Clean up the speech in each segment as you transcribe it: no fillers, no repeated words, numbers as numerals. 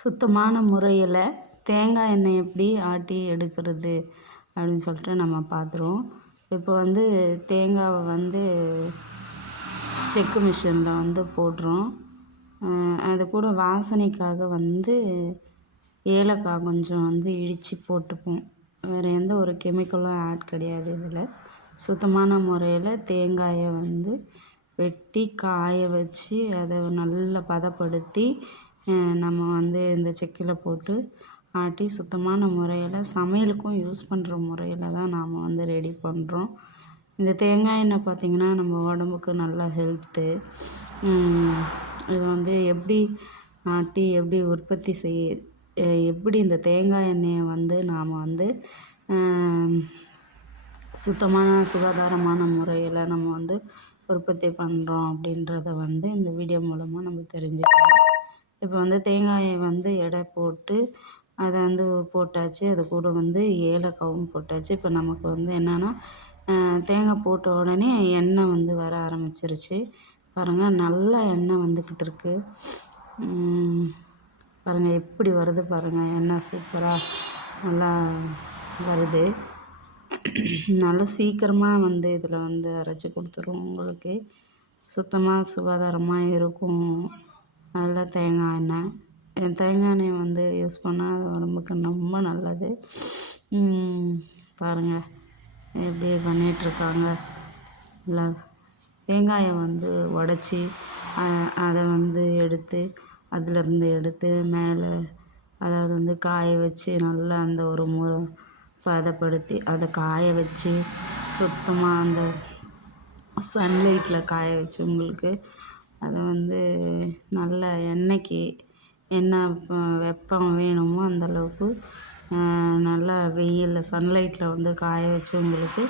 சுத்தமான முறையில் தேங்காய் எண்ணெய் எப்படி ஆட்டி எடுக்கிறது அப்படின்னு சொல்லிட்டு நம்ம பார்த்துருவோம். இப்போ வந்து தேங்காவை வந்து செக்கு மிஷினில் வந்து போடுறோம். அது கூட வாசனைக்காக வந்து ஏலக்காய் கொஞ்சம் வந்து இடித்து போட்டுப்போம். வேறு எந்த ஒரு கெமிக்கலும் ஆட் கிடையாது இதில். சுத்தமான முறையில் தேங்காயை வந்து வெட்டி காய வச்சு அதை நல்லா பதப்படுத்தி நம்ம வந்து இந்த செக்கில் போட்டு ஆட்டி சுத்தமான முறையில் சமையலுக்கும் யூஸ் பண்ணுற முறையில் தான் நாம் வந்து ரெடி பண்ணுறோம். இந்த தேங்காய் எண்ணெய் பார்த்திங்கன்னா நம்ம உடம்புக்கு நல்ல ஹெல்த்து. இது வந்து எப்படி ஆட்டி எப்படி உற்பத்தி எப்படி இந்த தேங்காய் எண்ணெயை வந்து நாம் வந்து சுத்தமான சுகாதாரமான முறையில் நம்ம வந்து உற்பத்தி பண்ணுறோம் அப்படின்றத வந்து இந்த வீடியோ மூலமாக நம்ம தெரிஞ்சுக்கலாம். இப்போ வந்து தேங்காயை வந்து எடை போட்டு அதை வந்து போட்டாச்சு. அது கூட வந்து ஏலக்காவும் போட்டாச்சு. இப்போ நமக்கு வந்து என்னென்னா தேங்காய் போட்ட உடனே எண்ணெய் வந்து வர ஆரம்பிச்சிருச்சு. பாருங்கள், நல்லா எண்ணெய் வந்துக்கிட்டு இருக்கு. பாருங்கள் எப்படி வருது பாருங்கள், எண்ணெய் சூப்பராக நல்லா வருது. நல்லா சீக்கிரமாக வந்து இதில் வந்து அரைச்சி கொடுத்துரும். உங்களுக்கு சுத்தமாக சுகாதாரமாக இருக்கும். நல்ல தேங்காய் எண்ணெய். தேங்காய் எண்ணெய் வந்து யூஸ் பண்ணால் உடம்புக்கு ரொம்ப நல்லது. பாருங்கள் எப்படி பண்ணிகிட்ருக்காங்க. இல்லை, தேங்காயை வந்து உடச்சி அதை வந்து அதிலேருந்து எடுத்து மேலே அதாவது வந்து காய வச்சு நல்லா அந்த ஒரு பதப்படுத்தி அதை காய வச்சு சுத்தமாக அந்த சன்லைட்டில் காய வச்சு உங்களுக்கு அதை வந்து நல்ல எண்ணெய்க்கு என்ன வெப்பம் வேணுமோ அந்தளவுக்கு நல்லா வெயிலில் சன்லைட்டில் வந்து காய வச்சு உங்களுக்கு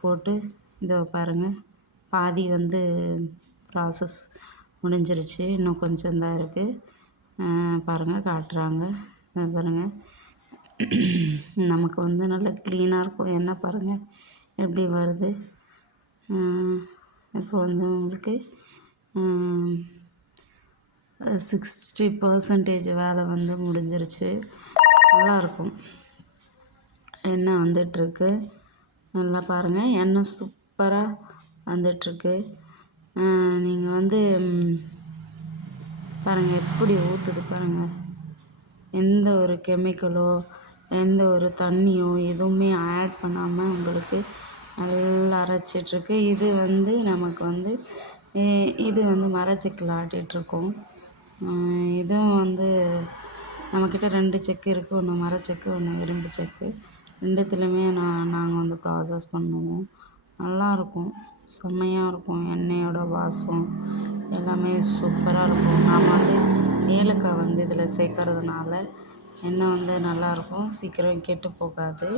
போட்டு இதோ பாருங்கள், பாதி வந்து ப்ராசஸ் முடிஞ்சிருச்சு. இன்னும் கொஞ்சம் தான் இருக்குது. பாருங்கள், காட்டுறாங்க பாருங்கள். நமக்கு வந்து நல்லா க்ளீனாக இருக்கும். எண்ணெய் பாருங்கள் எப்படி வருது. இப்போ வந்து உங்களுக்கு 60% வேலை வந்து முடிஞ்சிருச்சு. நல்லாயிருக்கும். எண்ணெய் வந்துட்டுருக்கு. நல்லா பாருங்கள், எண்ணெய் சூப்பராக வந்துட்டுருக்கு. நீங்கள் வந்து பாருங்கள் எப்படி ஊற்றுது பாருங்கள். எந்த ஒரு கெமிக்கலோ எந்த ஒரு தண்ணியோ எதுவுமே ஆட் பண்ணாமல் உங்களுக்கு நல்லா அரைச்சிட்ருக்கு. இது வந்து நமக்கு வந்து இது வந்து மரச்செக்கில் ஆட்டிகிட்ருக்கோம். இதுவும் வந்து நம்மக்கிட்ட 2 செக்கு இருக்குது. ஒன்று மரச்செக்கு, ஒன்று இரும்பு செக்கு. 2த்துலையுமே நாங்கள் வந்து ப்ராசஸ் பண்ணுவோம். நல்லாயிருக்கும், செம்மையாக இருக்கும். எண்ணெயோட வாசம் எல்லாமே சூப்பராக இருக்கும். நாம் வந்து ஏலக்காய் வந்து இதில் சேர்க்கறதுனால எண்ணெய் வந்து நல்லாயிருக்கும், சீக்கிரம் கெட்டு போகாது.